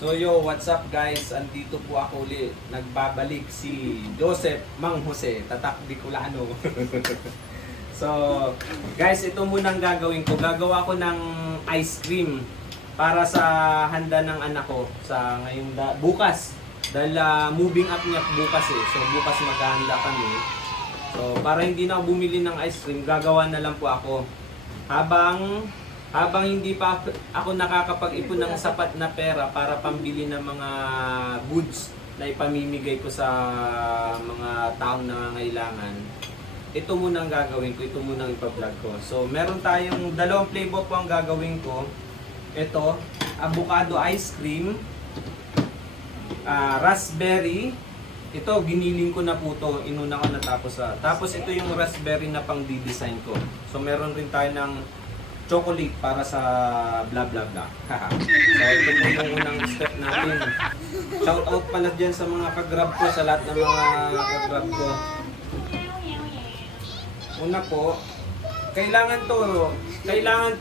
So yo, what's up guys? Andito po ako ulit. Nagbabalik si Joseph Mang Jose, Tatak Bicolano. So, guys, ito muna ang gagawin ko. Gagawa ko ng ice cream para sa handa ng anak ko sa ngayong bukas. Dahil moving up niya bukas eh. So, bukas maghahanda kami. So, para hindi na ako bumili ng ice cream, gagawa na lang po ako. Habang hindi pa ako nakakapag-ipon ng sapat na pera para pambili ng mga goods na ipamimigay ko sa mga taong nangangailangan, ito muna ang gagawin ko, ito muna ang ipa-vlog ko. So, meron tayong dalawang flavor po ang gagawin ko. Ito, avocado ice cream, raspberry. Ito, giniling ko na po ito, inuna ko natapos. Tapos ito yung raspberry na pang di-design ko. So, meron rin tayo ng chocolate para sa blah blah blah. So ito po yung unang step natin. Shout out pala dyan sa mga kagrab ko, sa lahat ng mga kagrab ko. Una po, kailangan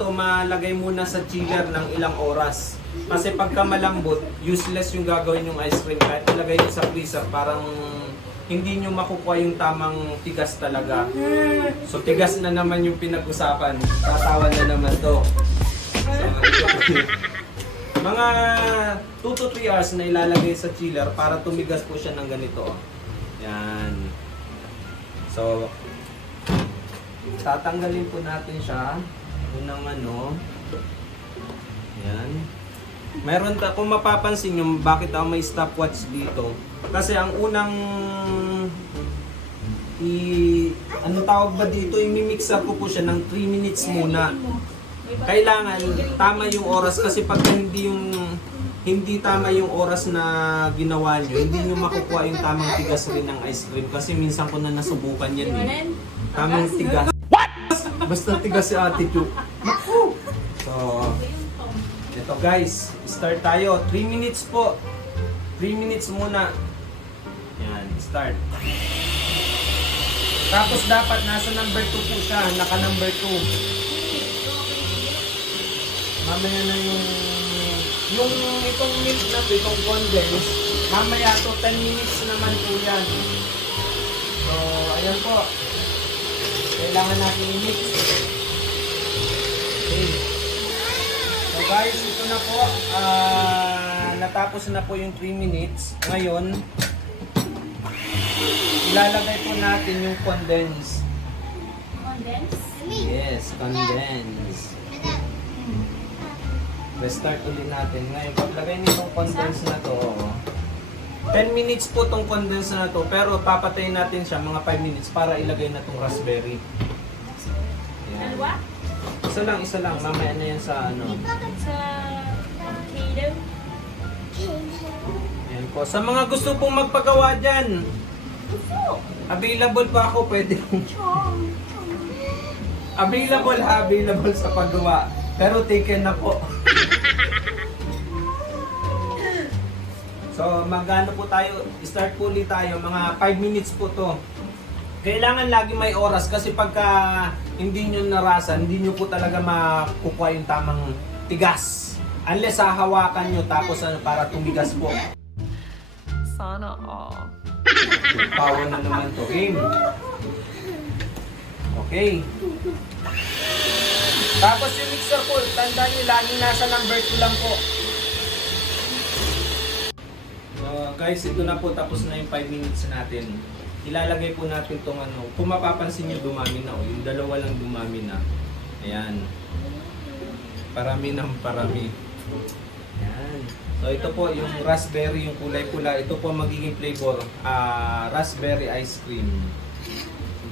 to malagay muna sa chiller ng ilang oras. Kasi pagka malambot, useless yung gagawin yung ice cream. Kahit ilagay nyo sa freezer, parang hindi nyo makukuha yung tamang tigas talaga. So tigas na naman yung pinag-usapan. Tatawa na naman to. So, mga 2 to 3 hours na ilalagay sa chiller para tumigas po siya ng ganito. Yan. So, tatanggalin po natin siya. Unang yan. Meron kung mapapansin nyo, bakit ako may stopwatch dito? Kasi ang unang tawag ba dito? I-mix up ko po siya ng 3 minutes muna. Kailangan tama yung oras kasi pag hindi tama yung oras na ginawa nyo, hindi nyo makukuha yung tamang tigas rin ng ice cream. Kasi minsan ko na nasubukan yan eh. Tamang tigas. What? Basta tigas si Ate Chu. So, ito guys, start tayo. 3 minutes po. 3 minutes muna. Yan, start. Tapos dapat nasa number 2 po siya. Naka number 2. Mamaya na yung itong milk na to, itong condense, mamaya to 10 minutes naman po yan. So, ayan po. Kailangan natin i-mix. Okay. So guys, ito na po, natapos na po yung 3 minutes. Ngayon, ilalagay po natin yung condense. Condense? Yes, condense. Restart ulit natin. Ngayon, paglagay nitong condense na to, 10 minutes po tong condense na to, pero papatayin natin siya mga 5 minutes para ilagay na tong raspberry. Yan. Dalawa? Isa lang. Mamaya na yan sa Sa kilo? Yan po. Sa mga gusto pong magpagawa dyan, available pa ako, pwede kong available sa paggawa. Pero taken na po. So, magano po tayo, start po ulit tayo, mga 5 minutes po to. Kailangan lagi may oras kasi pagka hindi nyo narasan, hindi nyo po talaga makukuha yung tamang tigas. Unless hahawakan nyo tapos para tumigas po. Sana all. Power na naman to. Game. Okay. Tapos yung mixer po, tandaan nyo, laging nasa number 2 lang po. So guys, ito na po, tapos na yung 5 minutes natin. Ilalagay po natin itong kung mapapansin nyo, dumami na. Yung dalawa lang dumami na. Ayan. Parami ng parami. Ayan. So ito po, yung raspberry, yung kulay pula, ito po magiging flavor. Raspberry ice cream.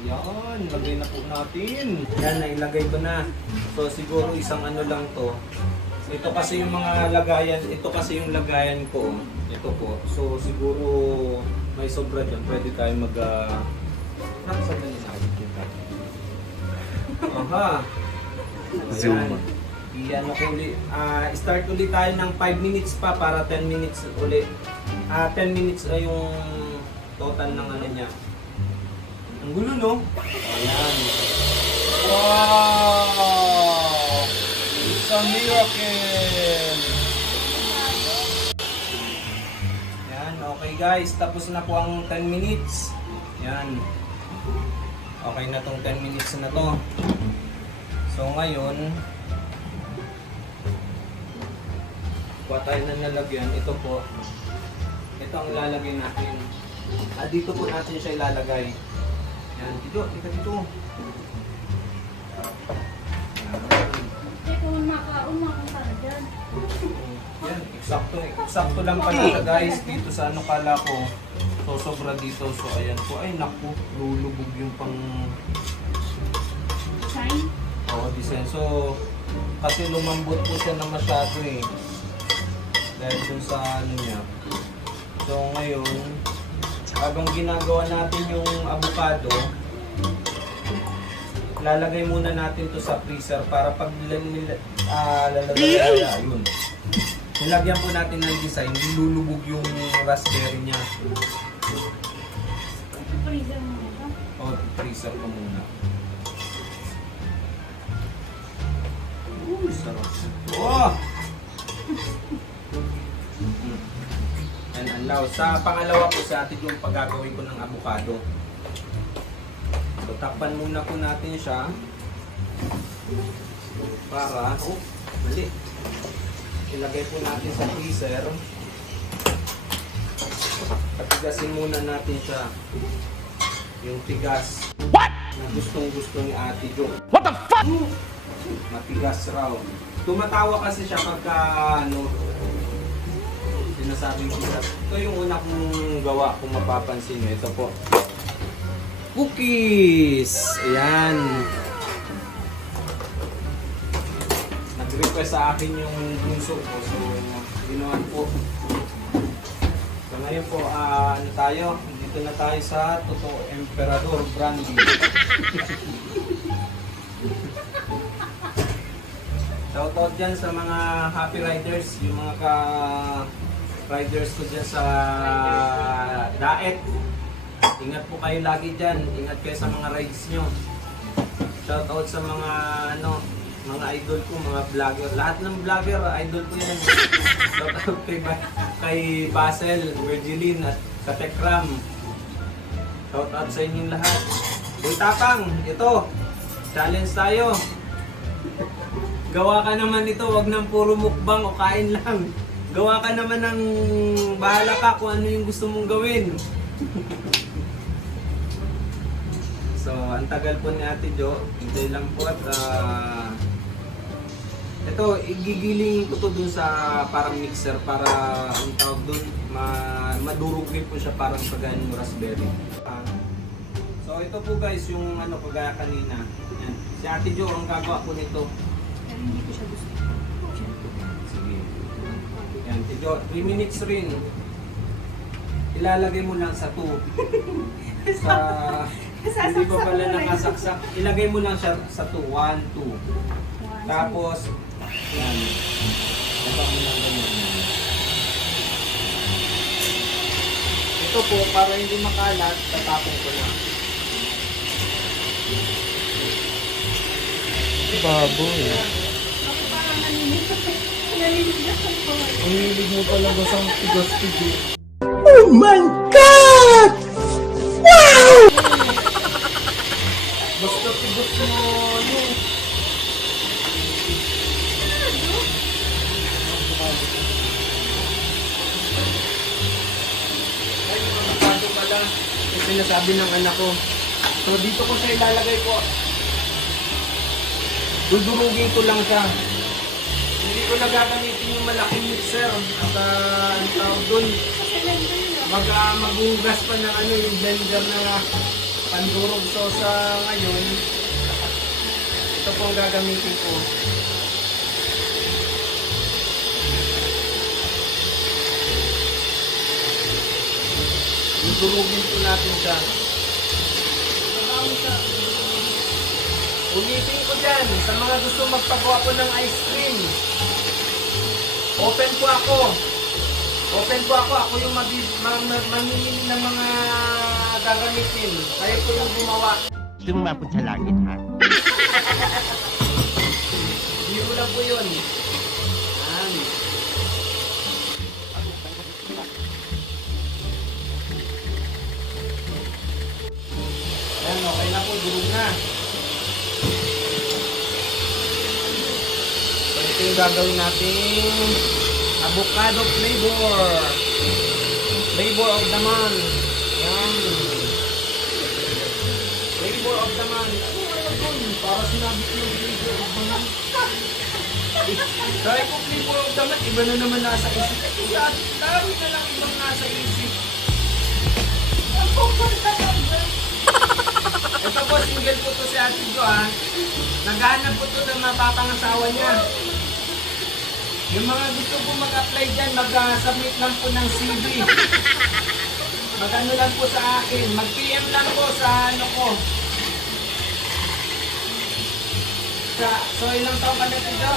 Yan, lagay na po natin. Yan, nailagay ko na. So siguro isang lang to. Ito kasi yung mga lagayan, ito kasi yung lagayan ko. Ito po. So siguro may sobra dyan. Pwede tayo Aha. Zoom. Iyan ako ulit. Start ulit tayo ng 5 minutes pa para 10 minutes ulit. 10 minutes ay yung total ng niya. Ang gulo, no? Ayan. Wow! It's a miracle! guys, tapos na po ang 10 minutes. Yan. Okay na tong 10 minutes na to. So ngayon, kuha tayo na nalagyan. Ito po. Ito ang ilalagay natin. Dito po natin siya ilalagay. Yan. Dito. Dito. Hindi ko makaumang ka dyan. Yan, eksakto lang pala siya guys dito sa ano kala ko. So sobra dito. So ayan po. Ay naku, lulubog yung pang Sign? design. So kasi lumambot po siya na masyado eh. Dahil dun sa ano niya. So ngayon, habang ginagawa natin yung avocado, lalagay muna natin to sa freezer para pag lalagay ayun. Nilagyan po natin ng design, lulubog yung raspberry niya. Freezer mo ito? Freezer ko muna. Uy, sarap. Oh! Yan, anlaw. Sa pangalawa po sa atin yung paggagawin ko ng avocado. So, takpan muna po natin siya. Para, mali. Ilagay po natin sa freezer. Patigasin muna natin siya. Yung tigas. What? Na gustong gusto ni Ate Jo. What the fuck? Matigas raw. Tumatawa kasi siya pagka ano, sinasabing tigas. Ito yung una kong gawa kung mapapansin nyo. Ito po. Cookies! Ayan. Nag-request sa akin yung bunso ko. So, ginawan po. So, ngayon po, ano tayo? Dito na tayo sa Totoo Emperador Brandy. Shoutout dyan sa mga happy riders. Yung mga ka-riders ko dyan sa Daet. Ingat po kayo lagi dyan. Ingat kayo sa mga rides nyo. Shoutout sa mga ano, mga idol ko, mga vlogger. Lahat ng vlogger, idol ko yan. Shoutout kay Basel, Virgilin at Katekram. Shoutout sa inyong lahat. Boy Tapang, ito. Challenge tayo. Gawa ka naman ito, wag nang puro mukbang o kain lang. Gawa ka naman ng bahala ka kung ano yung gusto mong gawin. So, ang tagal po ni Ate Jo. Hintay lang po at ito, igigilingin ko to dun sa parang mixer para ang tawag dun, madurugin po siya parang pagano ng raspberry. So, ito po guys yung ano kagaya kanina. Yan. Si Ate Jo ang gagawa po nito. Pero hindi ko siya gusto. Sige. Yan, Ate Jo, 3 minutes rin. Ilalagay mo lang sa 2. Hindi pa pala nakasaksak. Ilagay mo lang siya sa 2. 1, 2. Tapos, yan. Ito mo lang ganyan. Ito po, para hindi makalat, tatapon ko na. Baboy. Ako parang naninigas ako. Ang hilig mo talaga sa tigas-tigas. Oh my God! Wow! Basta tigas mo, ano. Ay, mamasado pala. Yung sinasabi ng anak ko. So, dito ko siya ilalagay po. Dudurugin ko lang siya. Hindi ko na gagamitin yung malaking mixer. At ang tawag dun, maghugas pa ng ano, yung blender na pandurog. So sa ngayon, ito po ang gagamitin ko. Dudurugin po natin siya. Ulitin ko dyan, sa mga gusto magpagawa ko ng ice cream. Open po ako. Ako yung mamimili ng mga gagamitin. Kayo po yung gumawa. Lumapot sa langit, ha? Biro lang po yun. Yan. Ayan na po, durog na. So ito yung gagawin natin avocado flavor. Flavor of the month. Yan. Flavor of the month. Ano yun? Para sinabi ko yung flavor of the month. Dahil ko flavor of the month, iba na naman nasa isip. Dami na lang ibang nasa isip. Ito po, single po to si Ate Jo ha. Naghahanap po to ng mapapangasawa niya. Yung mga gusto po mag-apply dyan, mag-submit lang po ng CV. Mag-ano lang po sa akin. Mag-PM lang po sa ano ko. So ilang taong ka na ito, Jo?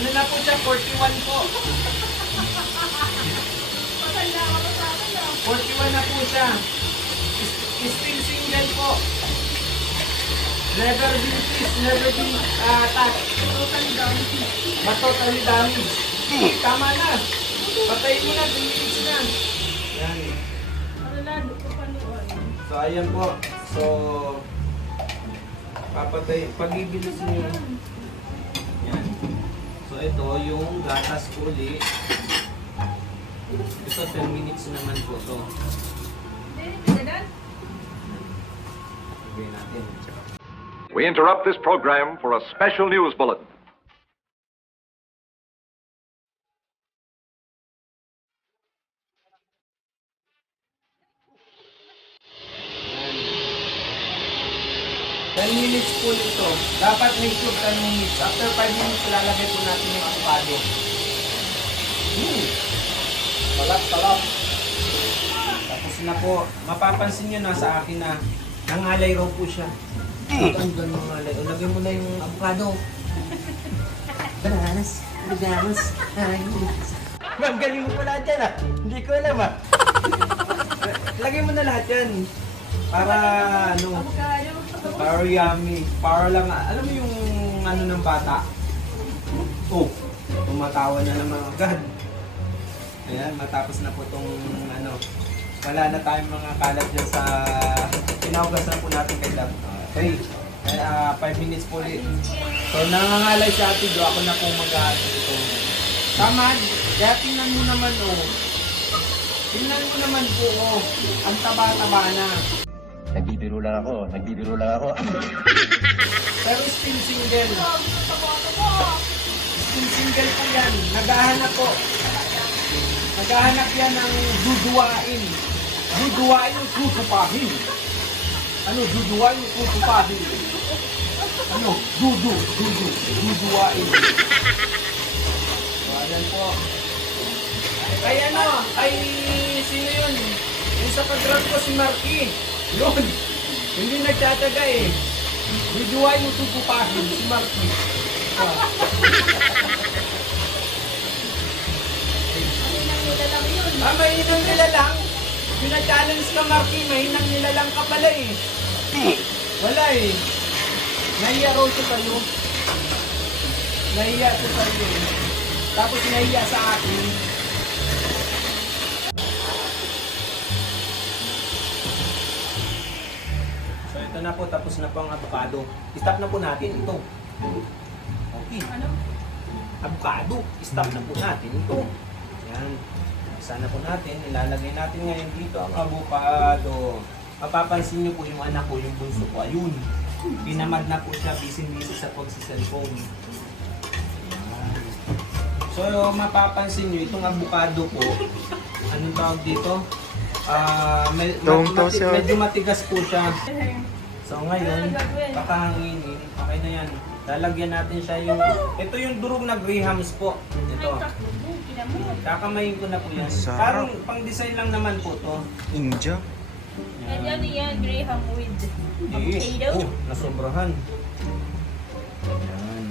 Ano na po siya? 41 po. 41 na po siya. Still single po. Never been kissed, never been touched. Totally damaged. Totally damaged. Tama na. Patayin mo na, 2 minutes na. Yan. Aralado ko pa noon. So ayan po. So, papatay, pagibilis niyo. Yan. So ito yung gatas ko ulit. Ito 10 minutes naman po to. Lagyan natin. We interrupt this program for a special news bulletin. Yan. 10 minutes po ito. Dapat make sure 10 minutes. After 5 minutes, lalagay po natin yung avocado. Talap. Tapos na po. Mapapansin nyo na sa akin na nangalay raw po siya. Ang ganun nangalay. O, lagay mo na yung avocado. Bananas. Ma'am, galing mo pala dyan ah. Hindi ko alam ah. Lagay mo na lahat yan. Para ano, Avocado. para yummy. Para lang, alam mo yung ano ng bata? Oh, tumatawa na naman agad. Ayan, matapos na po itong ano, wala na tayong mga kalat dyan sa, pinahugas na po natin kay Lab. Okay, 5 minutes po ulit. So, nangangalay si Ate Jo, ako na po mag-aano ito. Tamad, kaya tingnan mo naman oh. Tingnan mo naman po oh, ang taba-taba na. Nagbibiro lang ako. Pero still single. Still single po yan. Naghahanap po. Naghahanap yan ng duduwain. Duduwain o tutupahin. Ano? Duduwain o tutupahin. Ano? Duduwain. So, ayan po. Ay ano? Ay, sino yun? Yung sa pag-drop ko si Marky. Yun. Hindi nagtataga eh. Duduwain o tutupahin si Marky. Mahinang nila lang. Pina-challenge ka, Marky. Mahinang nila lang ka pala eh. Wala eh. Nahiya raw siya sa'yo. Nahiya siya sa'yo eh. Tapos nahiya sa akin. So ito na po. Tapos na po ang avocado. I-stop na po natin ito. Okay. Ano? Avocado. I-stop na po natin ito. Yan. Sana po natin, ilalagay natin ngayon dito ang avocado. Mapapansin nyo po yung anak ko, yung bunso ko, ayun. Pinamad na po siya, busy-busy sa pagsiselfone. Ayan. So, mapapansin nyo, itong avocado po, anong tawag dito? Medyo matigas po siya. So, ngayon, kakahanginin, okay na yan. Lalagyan natin siya yung, ito yung durog na grahams po. Ito. Kakamayin ko na po yan. Parang pang-design lang naman po to. India. And yan, Graham with Hindi. potato. Oh, nasobrahan. Yan.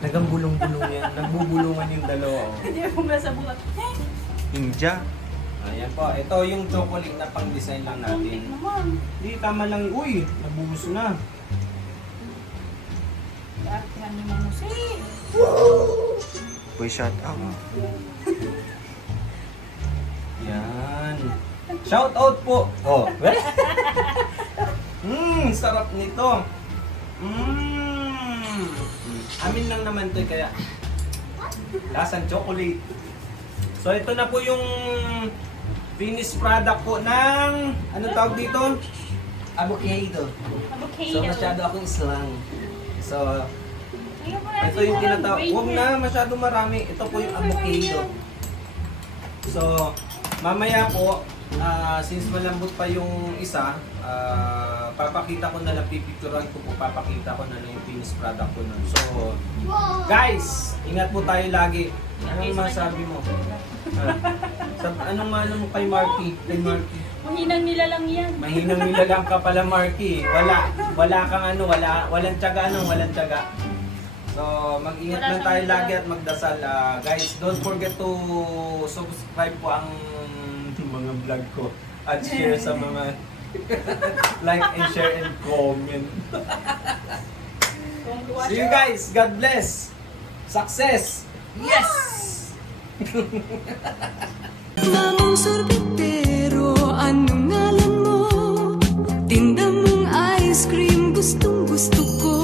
Nagambulong-bulong yan. Nagbubulungan yung dalawa. Oh. Hindi mo nasa buhat. India. Ayan po. Ito yung chocolate na pang-design lang natin. Hindi, tama lang. Uy, nabuhos na. Yan ni Mamo Si. Boy, shut up. Yan. Shout out po. Oh. Sarap nito. Amin lang naman to kaya lasang chocolate. So ito na po yung finished product po ng ano tawag dito? Avocado. Avocado. So masyado akong slang. So Ayun po natin ito yung walang tinatawag. brain Huwag na masyado marami. Ito po yung avocado. So mamaya po since malambot pa yung isa, papakita ko na lang, pipicturean ko po, papakita ko na lang yung finished product ko nun. So, guys, ingat po tayo lagi. Anong masabi mo? Anong ano mo kay Marky? Kay Marky? Mahinang nila lang yan. Mahinang nilalang ka pala, Marky. Wala kang ano, walang tiyaga, walang tiyaga. So, mag-ingat Wala lang tayo siyang lagi at magdasal. Guys, don't forget to subscribe po ang mga vlog ko at share sa mga like and share and comment. See you guys. God bless. Success. Yes! Mamang sorbetero, anong ngalan mo? Tinda mong ice cream, gustong gusto ko.